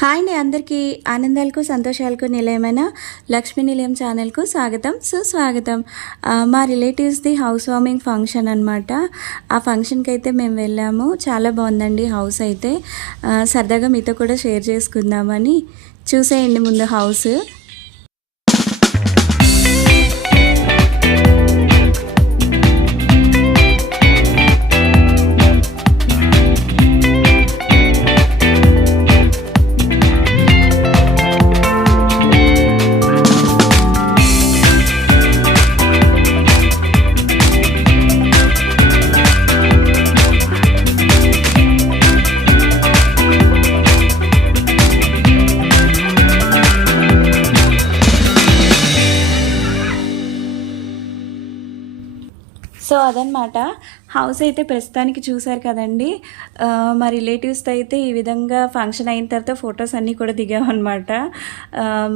Hi అండి అందరికీ ఆనందాలకు సంతోషాలకు నిలయమైన లక్ష్మీ నిలయం ఛానల్కు స్వాగతం సుస్వాగతం. మా రిలేటివ్స్ది హౌస్ వార్మింగ్ ఫంక్షన్ అనమాట. ఆ ఫంక్షన్కి అయితే మేము వెళ్ళాము. చాలా బాగుందండి హౌస్ అయితే. సరదాగా మీతో కూడా షేర్ చేసుకుందామని. చూసేయండి ముందు హౌస్. సో అదనమాట హౌస్ అయితే ప్రస్తుతానికి చూసారు కదండి. మా రిలేటివ్స్తో అయితే ఈ విధంగా ఫంక్షన్ అయిన తర్వాత ఫొటోస్ అన్నీ కూడా దిగామన్నమాట.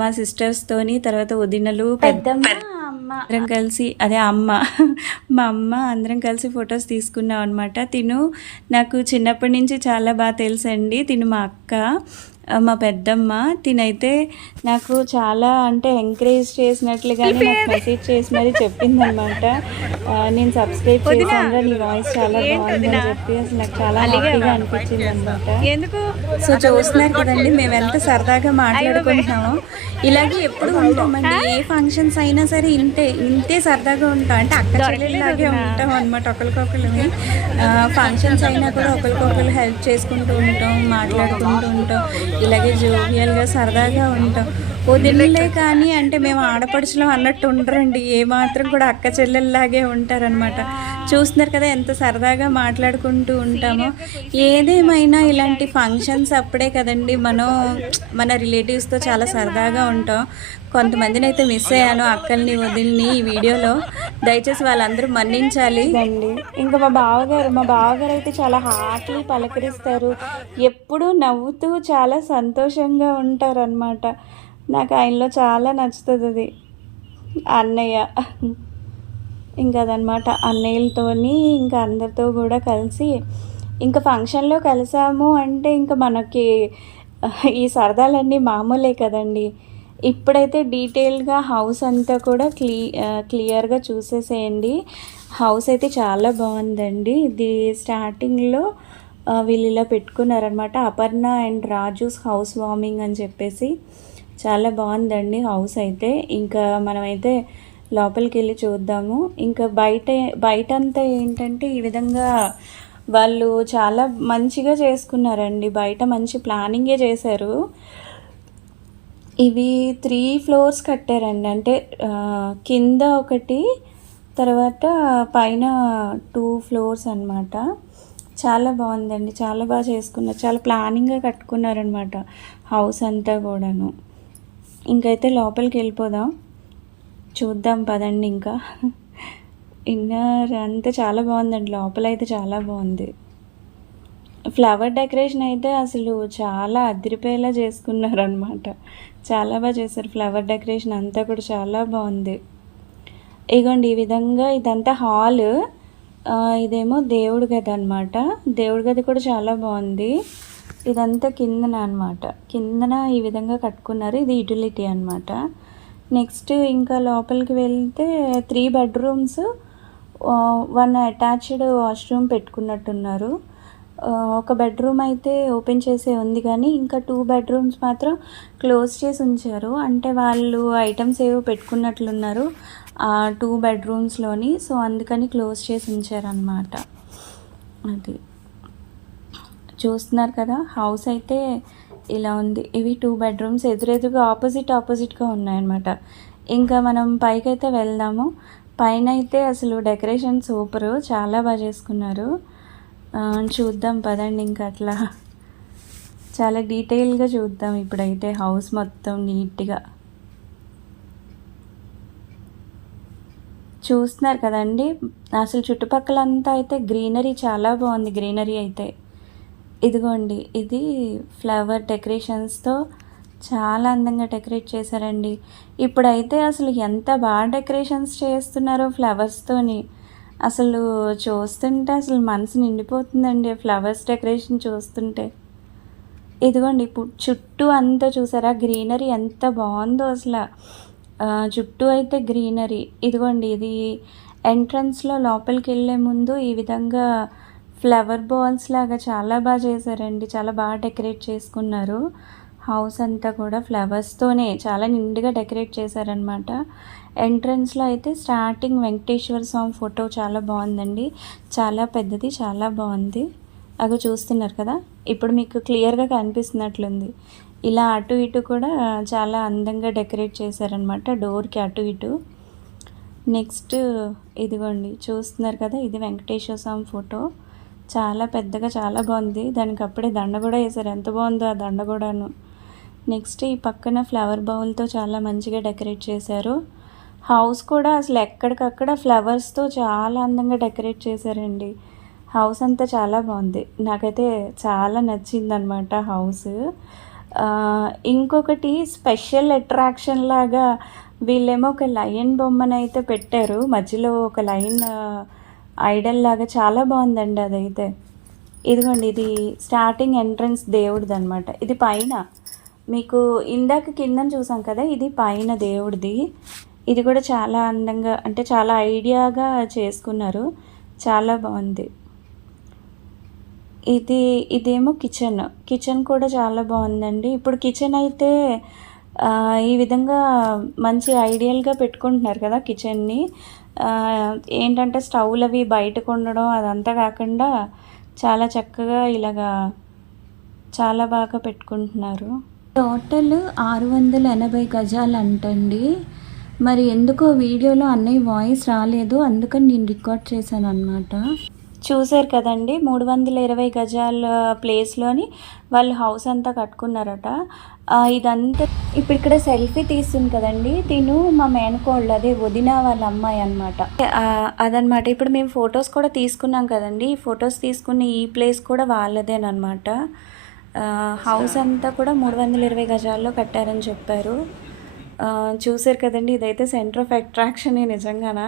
మా సిస్టర్స్తోని, తర్వాత వదినలు, పెద్దమ్మ, అమ్మ అందరం కలిసి, అదే అమ్మ మా అమ్మ అందరం కలిసి ఫొటోస్ తీసుకున్నాం అనమాట. తిను నాకు చిన్నప్పటి నుంచి చాలా బాగా తెలుసండి. తిను మా అక్క, మా పెద్దమ్మ. తినైతే నాకు చాలా అంటే ఎంకరేజ్ చేసినట్లుగానే నాకు మెసేజ్ చేసి మరీ చెప్పిందనమాట. నేను సబ్స్క్రైబ్ చేశాను, నీ వాయిస్ చాలా బాగుందని చెప్పి అసలు నాకు చాలా హ్యాపీగా అనిపించింది అనమాట. సో చూస్తున్నారు కదండి మేము ఎంత సరదాగా మాట్లాడుకుంటున్నామో. ఇలాగే ఎప్పుడు ఉంటామండి. ఏ ఫంక్షన్స్ అయినా సరే ఇంతే సరదాగా ఉంటాం. అంటే అక్క చెల్లెలాగే ఉంటాం అనమాట. ఒకరికొకరు ఫంక్షన్స్ అయినా కూడా ఒకరికొకరు హెల్ప్ చేసుకుంటూ ఉంటాం, మాట్లాడుకుంటూ ఉంటాం. ఇలాగే జోవియల్గా సరదాగా ఉంటాం. వదిలే కానీ అంటే మేము ఆడపడుచులం అన్నట్టు ఉండరండి. ఏమాత్రం కూడా అక్క చెల్లెల్లాగే ఉంటారనమాట. చూస్తున్నారు కదా ఎంత సరదాగా మాట్లాడుకుంటూ ఉంటామో. ఏదేమైనా ఇలాంటి ఫంక్షన్స్ అప్పుడే కదండి మనం మన రిలేటివ్స్తో చాలా సరదాగా ఉంటాం. కొంతమందిని అయితే మిస్ అయ్యాను, అక్కల్ని వదిలిని ఈ వీడియోలో. దయచేసి వాళ్ళందరూ మన్నించాలి అండి. ఇంకా మా బావగారు అయితే చాలా హార్ట్లీ పలకరిస్తారు. ఎప్పుడూ నవ్వుతూ చాలా సంతోషంగా ఉంటారనమాట. నాకు ఆయనలో చాలా నచ్చుతుంది అది. అన్నయ్య ఇంకా అదనమాట. అన్నయ్యలతోని ఇంకా అందరితో కూడా కలిసి ఇంకా ఫంక్షన్లో కలిసాము అంటే ఇంకా మనకి ఈ సరదాలన్నీ మామూలే కదండి. ఇప్పుడైతే డీటెయిల్గా హౌస్ అంతా కూడా క్లియర్గా చూసేసేయండి. హౌస్ అయితే చాలా బాగుందండి. ఇది స్టార్టింగ్లో వీళ్ళు ఇలా పెట్టుకున్నారనమాట, Aparna and Raju's house warming అని చెప్పేసి. చాలా బాగుందండి హౌస్ అయితే. ఇంకా మనమైతే లోపలికి వెళ్ళి చూద్దాము. ఇంకా బయటంతా ఏంటంటే ఈ విధంగా వాళ్ళు చాలా మంచిగా చేసుకున్నారండి. బయట మంచి ప్లానింగే చేశారు. ఇవి 3 ఫ్లోర్స్ కట్టారండి. అంటే కింద ఒకటి, తర్వాత పైన 2 ఫ్లోర్స్ అనమాట. చాలా బాగుందండి. చాలా బాగా చేసుకున్నారు. చాలా ప్లానింగ్గా కట్టుకున్నారనమాట హౌస్ అంతా కూడాను. ఇంకైతే లోపలికి వెళ్ళిపోదాం, చూద్దాం పదండి. ఇంకా ఇన్నర్ అంతా చాలా బాగుందండి. లోపల అయితే చాలా బాగుంది. ఫ్లవర్ డెకరేషన్ అయితే అసలు చాలా అదిరిపోయేలా చేసుకున్నారనమాట. చాలా బాగా చేశారు. ఫ్లవర్ డెకరేషన్ అంతా కూడా చాలా బాగుంది. ఇగోండి ఈ విధంగా ఇదంతా హాల్. ఇదేమో దేవుడి గది అనమాట. దేవుడి గది కూడా చాలా బాగుంది. ఇదంతా కిందన అనమాట. కిందన ఈ విధంగా కట్టుకున్నారు. ఇది యూటిలిటీ అనమాట. నెక్స్ట్ ఇంకా లోపలికి వెళ్తే 3 బెడ్రూమ్స్, 1 అటాచ్డ్ వాష్రూమ్ పెట్టుకున్నట్టున్నారు. ఒక బెడ్రూమ్ అయితే ఓపెన్ చేసే ఉంది, కానీ ఇంకా 2 బెడ్రూమ్స్ మాత్రం క్లోజ్ చేసి ఉంచారు. అంటే వాళ్ళు ఐటమ్స్ ఏవో పెట్టుకున్నట్లున్నారు ఆ 2 బెడ్రూమ్స్లోని. సో అందుకని క్లోజ్ చేసి ఉంచారనమాట. అది చూస్తున్నారు కదా హౌస్ అయితే ఇలా ఉంది. ఇవి 2 బెడ్రూమ్స్ ఎదురెదురుగా ఆపోజిట్గా ఉన్నాయన్నమాట. ఇంకా మనం పైకైతే వెళ్దాము. పైన అయితే అసలు డెకరేషన్ సూపరు, చాలా బాగా చేసుకున్నారు. చూద్దాం పదండి. ఇంకా అట్లా చాలా డీటెయిల్గా చూద్దాం ఇప్పుడైతే హౌస్ మొత్తం నీట్గా. చూస్తున్నారు కదండి అసలు చుట్టుపక్కలంతా అయితే గ్రీనరీ చాలా బాగుంది. గ్రీనరీ అయితే ఇదిగోండి, ఇది ఫ్లవర్ డెకరేషన్స్తో చాలా అందంగా డెకరేట్ చేశారండి. ఇప్పుడైతే అసలు ఎంత బాగా డెకరేషన్స్ చేస్తున్నారో ఫ్లవర్స్తోని. అసలు చూస్తుంటే అసలు మనసు నిండిపోతుందండి ఫ్లవర్స్ డెకరేషన్ చూస్తుంటే. ఇదిగోండి ఇప్పుడు చుట్టూ అంతా చూసారా గ్రీనరీ ఎంత బాగుందో అసలు. చుట్టూ అయితే గ్రీనరీ. ఇదిగోండి ఇది ఎంట్రన్స్లో లోపలికి వెళ్ళే ముందు ఈ విధంగా ఫ్లవర్ బాల్స్ లాగా చాలా బాగా చేశారండి. చాలా బాగా డెకరేట్ చేసుకున్నారు. హౌస్ అంతా కూడా ఫ్లవర్స్తోనే చాలా నిండుగా డెకరేట్ చేశారనమాట. ఎంట్రన్స్లో అయితే స్టార్టింగ్ వెంకటేశ్వర స్వామి ఫోటో చాలా బాగుందండి. చాలా పెద్దది, చాలా బాగుంది. అగో చూస్తున్నారు కదా, ఇప్పుడు మీకు క్లియర్గా కనిపిస్తున్నట్లుంది. ఇలా అటు ఇటు కూడా చాలా అందంగా డెకరేట్ చేశారనమాట, డోర్కి అటు ఇటు. నెక్స్ట్ ఇదిగోండి చూస్తున్నారు కదా, ఇది వెంకటేశ్వర స్వామి ఫోటో. చాలా పెద్దగా చాలా బాగుంది. దానికి అప్పుడే దండ కూడా వేశారు. ఎంత బాగుందో ఆ దండ కూడాను. నెక్స్ట్ ఈ పక్కన ఫ్లవర్ బౌల్తో చాలా మంచిగా డెకరేట్ చేశారు. హౌస్ కూడా అసలు ఎక్కడికక్కడ ఫ్లవర్స్తో చాలా అందంగా డెకరేట్ చేశారండి. హౌస్ అంతా చాలా బాగుంది. నాకైతే చాలా నచ్చిందనమాట హౌస్. ఇంకొకటి స్పెషల్ అట్రాక్షన్ లాగా వీళ్ళేమో ఒక లయన్ బొమ్మనైతే పెట్టారు. మధ్యలో ఒక లయన్ ఐడల్ లాగా చాలా బాగుందండి అదైతే. ఇదిగోండి ఇది స్టార్టింగ్ ఎంట్రన్స్ దేవుడిది అనమాట. ఇది పైన మీకు ఇందాక కిందని చూసాం కదా, ఇది పైన దేవుడిది. ఇది కూడా చాలా అందంగా అంటే చాలా ఐడియాగా చేసుకున్నారు. చాలా బాగుంది. ఇదేమో కిచెన్ కూడా చాలా బాగుందండి. ఇప్పుడు కిచెన్ అయితే ఈ విధంగా మంచి ఐడియల్గా పెట్టుకుంటున్నారు కదా కిచెన్ని. ఏంటంటే స్టవ్లు అవి బయటకు ఉండడం అదంతా కాకుండా చాలా చక్కగా ఇలాగా చాలా బాగా పెట్టుకుంటున్నారు. టోటల్ 680 గజాలు అంటండి. మరి ఎందుకో వీడియోలో అన్నయ్య వాయిస్ రాలేదు, అందుకని నేను రికార్డ్ చేశాను అనమాట. చూశారు కదండి, 320 గజాల ప్లేస్లోని వాళ్ళు హౌస్ అంతా కట్టుకున్నారట. ఇదంతా ఇప్పుడు ఇక్కడ సెల్ఫీ తీస్తుంది కదండి, తిను మా మేనకోళ్ళు, అదే వదిన వాళ్ళ అమ్మాయి అనమాట. అదనమాట. ఇప్పుడు మేము ఫొటోస్ కూడా తీసుకున్నాం కదండి, ఈ ఫొటోస్ తీసుకున్న ఈ ప్లేస్ కూడా వాళ్ళదేనమాట. హౌస్ అంతా కూడా 320 గజాల్లో కట్టారని చెప్పారు. చూసారు కదండి, ఇదైతే సెంటర్ ఆఫ్ అట్రాక్షన్ నిజంగానా.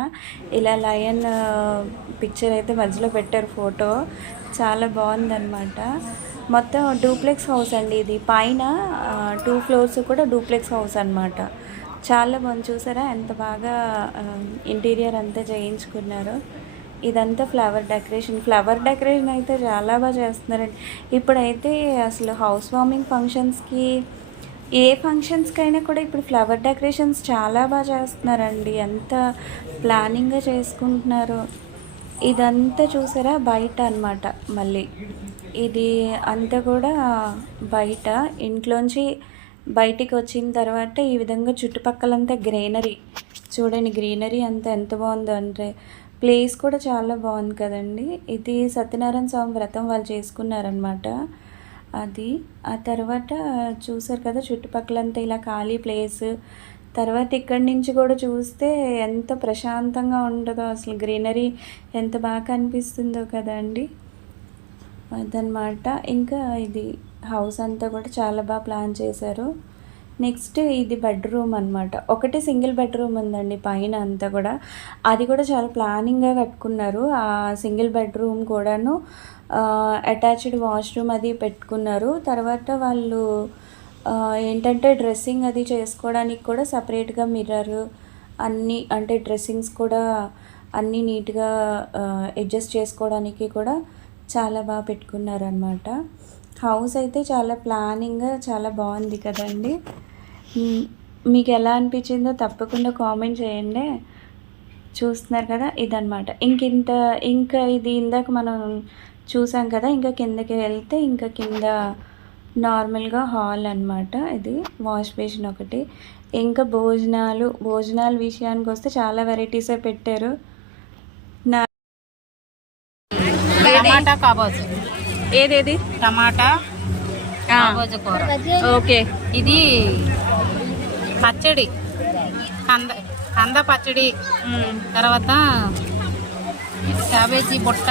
ఇలా లయన్ పిక్చర్ అయితే మధ్యలో పెట్టారు ఫోటో. చాలా బాగుందన్నమాట. మొత్తం డూప్లెక్స్ హౌస్ అండి ఇది. పైన 2 ఫ్లోర్స్ కూడా డూప్లెక్స్ హౌస్ అనమాట. చాలా బాగుంది. చూసారా ఎంత బాగా ఇంటీరియర్ అంతా చేయించుకున్నారు. ఇదంతా ఫ్లవర్ డెకరేషన్ అయితే చాలా బాగా చేస్తున్నారండి. ఇప్పుడైతే అసలు హౌస్ వార్మింగ్ ఫంక్షన్స్కి ఏ ఫంక్షన్స్కైనా కూడా ఇప్పుడు ఫ్లవర్ డెకరేషన్స్ చాలా బాగా చేస్తున్నారండి. ఎంత ప్లానింగ్గా చేసుకుంటున్నారు. ఇదంతా చూసారా బయట అనమాట. మళ్ళీ ఇది అంతా కూడా బయట, ఇంట్లోంచి బయటికి వచ్చిన తర్వాత ఈ విధంగా చుట్టుపక్కలంతా గ్రీనరీ చూడండి. గ్రీనరీ అంతా ఎంత బాగుందో అంటే ప్లేస్ కూడా చాలా బాగుంది కదండి. ఇది సత్యనారాయణ స్వామి వ్రతం వాళ్ళు చేసుకున్నారనమాట. అది ఆ తర్వాత చూసారు కదా చుట్టుపక్కలంతా ఇలా ఖాళీ ప్లేస్. తర్వాత ఇక్కడి నుంచి కూడా చూస్తే ఎంత ప్రశాంతంగా ఉంటుందో అసలు. గ్రీనరీ ఎంత బాగా కనిపిస్తుందో కదండి. అదనమాట. ఇంకా ఇది హౌస్ అంతా కూడా చాలా బాగా ప్లాన్ చేశారు. నెక్స్ట్ ఇది బెడ్రూమ్ అనమాట. ఒకటి సింగిల్ బెడ్రూమ్ ఉందండి పైన అంతా కూడా. అది కూడా చాలా ప్లానింగ్గా కట్టుకున్నారు. ఆ సింగిల్ బెడ్రూమ్ కూడాను అటాచ్డ్ వాష్రూమ్ అది పెట్టుకున్నారు. తర్వాత వాళ్ళు ఏంటంటే డ్రెస్సింగ్ అది చేసుకోవడానికి కూడా సపరేట్గా మిర్రర్ అన్నీ, అంటే డ్రెస్సింగ్స్ కూడా అన్నీ నీట్గా అడ్జస్ట్ చేసుకోవడానికి కూడా చాలా బాగా పెట్టుకున్నారనమాట. హౌస్ అయితే చాలా ప్లానింగ్గా చాలా బాగుంది కదండి. మీకు ఎలా అనిపించిందో తప్పకుండా కామెంట్ చేయండి. చూస్తున్నారు కదా, ఇదనమాట. ఇంకా ఇది ఇందాక మనం చూసాం కదా, ఇంకా కిందకి వెళ్తే ఇంకా కింద నార్మల్గా హాల్ అనమాట. ఇది వాష్ బేసిన్ ఒకటి. ఇంకా భోజనాల విషయానికి వస్తే చాలా వెరైటీసే పెట్టారు. టమాటా కాబోజు, ఏదేది టమాటా కాబోజు కూర. ఓకే. ఇది పచ్చడి, కంద పచ్చడి. తర్వాత క్యాబేజీ బొట్ట,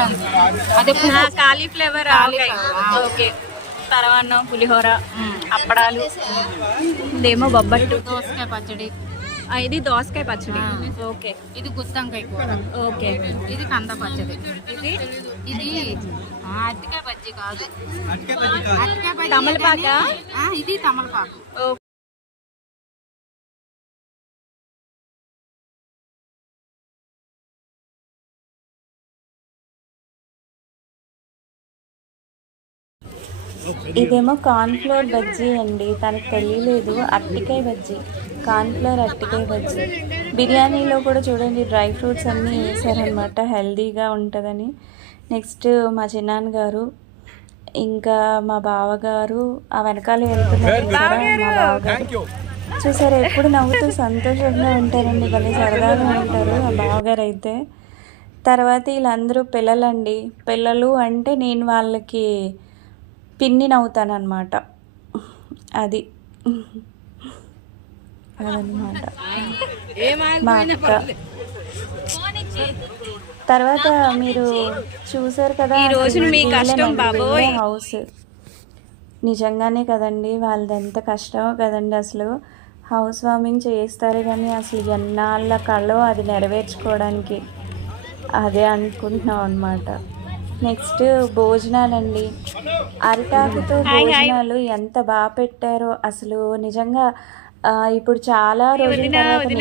అదే కాలీఫ్లవర్. ఓకే. తర్వాత పులిహోర, అప్పడాలు, ఇదేమో బొబ్బట్టు, దోసకాయ పచ్చడి, ఇది దోసకాయ పచ్చడి. ఆ. ఓకే ఇది గుత్తంకాయ కూర. ఓకే. ఇది కంద పచ్చడి. ఇది అరటికాయ బజ్జీ కాదు. అరటికాయ బజ్జీ తమలపాకా? ఇది తమలపాకు. ఇదేమో కార్న్ఫ్లోర్ బజ్జీ అండి, తనకు తెలియలేదు. అరటికాయ బజ్జీ, కార్న్ఫ్లోర్ అరటికాయ బజ్జీ. బిర్యానీలో కూడా చూడండి డ్రై ఫ్రూట్స్ అన్నీ వేసారనమాట, హెల్దీగా ఉంటుందని. నెక్స్ట్ మా చిన్నాన్న గారు, ఇంకా మా బావగారు, ఆ వెనకాల వెళ్తున్నారు కూడా మా బావగారు. చూసారు, ఎప్పుడు నవ్వుతూ సంతోషంగా ఉంటారండి, భలే సరదాగా ఉంటారు ఆ బావగారు అయితే. తర్వాత వీళ్ళందరూ పిల్లలండి. పిల్లలు అంటే నేను వాళ్ళకి పిన్ని నవ్వుతానమాట. అది అదనమాట మా అక్క. తర్వాత మీరు చూసారు కదా హౌస్, నిజంగానే కదండి, వాళ్ళది ఎంత కష్టమో కదండి. అసలు హౌస్ వార్మింగ్ చేస్తారు కానీ అసలు ఎన్నాళ్ళ కళో అది నెరవేర్చుకోవడానికి, అదే అనుకుంటున్నాం అనమాట. నెక్స్ట్ భోజనాలండి, అరిటాకుతో భోజనాలు ఎంత బాగా పెట్టారో అసలు నిజంగా. ఇప్పుడు చాలా రోజుల తర్వాత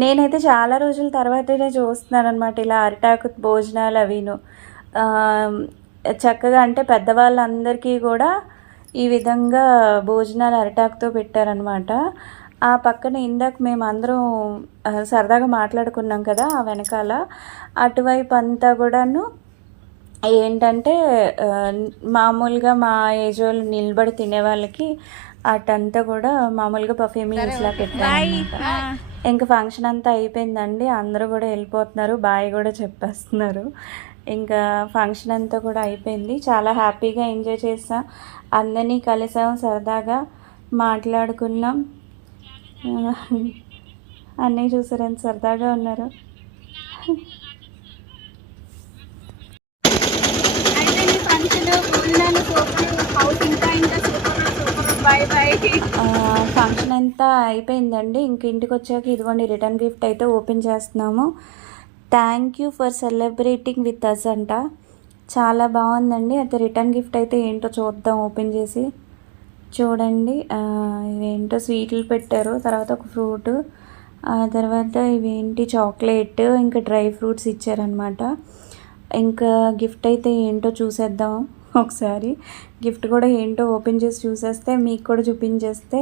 నేనైతే చాలా రోజుల తర్వాతనే చూస్తున్నాను అనమాట ఇలా అరిటాకు భోజనాలు అవిను. చక్కగా అంటే పెద్దవాళ్ళందరికీ కూడా ఈ విధంగా భోజనాలు అరిటాకుతో పెట్టారనమాట. ఆ పక్కన ఇందాక మేము అందరం సరదాగా మాట్లాడుకున్నాం కదా, ఆ వెనకాల అటువైపు అంతా కూడాను ఏంటంటే మామూలుగా మా ఏజ్ వాళ్ళు నిలబడి తినే వాళ్ళకి అటంతా కూడా మామూలుగా బఫే మీల్స్లా పెట్టారు. ఇంకా ఫంక్షన్ అంతా అయిపోయిందండి, అందరూ కూడా వెళ్ళిపోతున్నారు, బాయ్ కూడా చెప్పేస్తున్నారు. ఇంకా ఫంక్షన్ అంతా కూడా అయిపోయింది, చాలా హ్యాపీగా ఎంజాయ్ చేసాం, అందరినీ కలిసాం, సరదాగా మాట్లాడుకున్నాం. అన్నీ చూసారు ఎంత సరదాగా ఉన్నారు. ఫంక్షన్ అంతా అయిపోయిందండి, ఇంక ఇంటికి వచ్చాక ఇదిగోండి రిటర్న్ గిఫ్ట్ అయితే ఓపెన్ చేస్తున్నాము. Thank you for celebrating with us అంట, చాలా బాగుందండి. అయితే రిటర్న్ గిఫ్ట్ అయితే ఏంటో చూద్దాం, ఓపెన్ చేసి చూడండి. ఇవేంటో స్వీట్లు పెట్టారు, తర్వాత ఒక ఫ్రూట్, ఆ తర్వాత ఇవేంటి చాక్లెట్, ఇంకా డ్రై ఫ్రూట్స్ ఇచ్చారనమాట. ఇంకా గిఫ్ట్ అయితే ఏంటో చూసేద్దాం ఒకసారి. గిఫ్ట్ కూడా ఏంటో ఓపెన్ చేసి చూసేస్తే మీకు కూడా చూపించేస్తే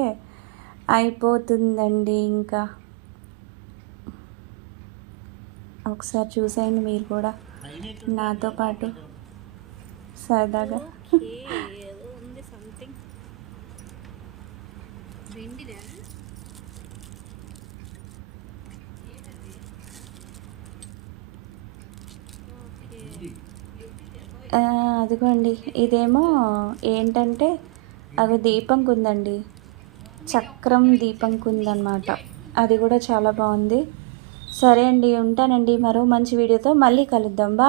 అయిపోతుందండి. ఇంకా ఒకసారి చూసేయండి మీరు కూడా నాతో పాటు సరదాగా. అదిగోండి, ఇదేమో ఏంటంటే అవి దీపం కుందండి, చక్రం దీపం కుందనమాట, అది కూడా చాలా బాగుంది. సరే అండి, ఉంటానండి, మరో మంచి వీడియోతో మళ్ళీ కలుద్దాం. బాయ్.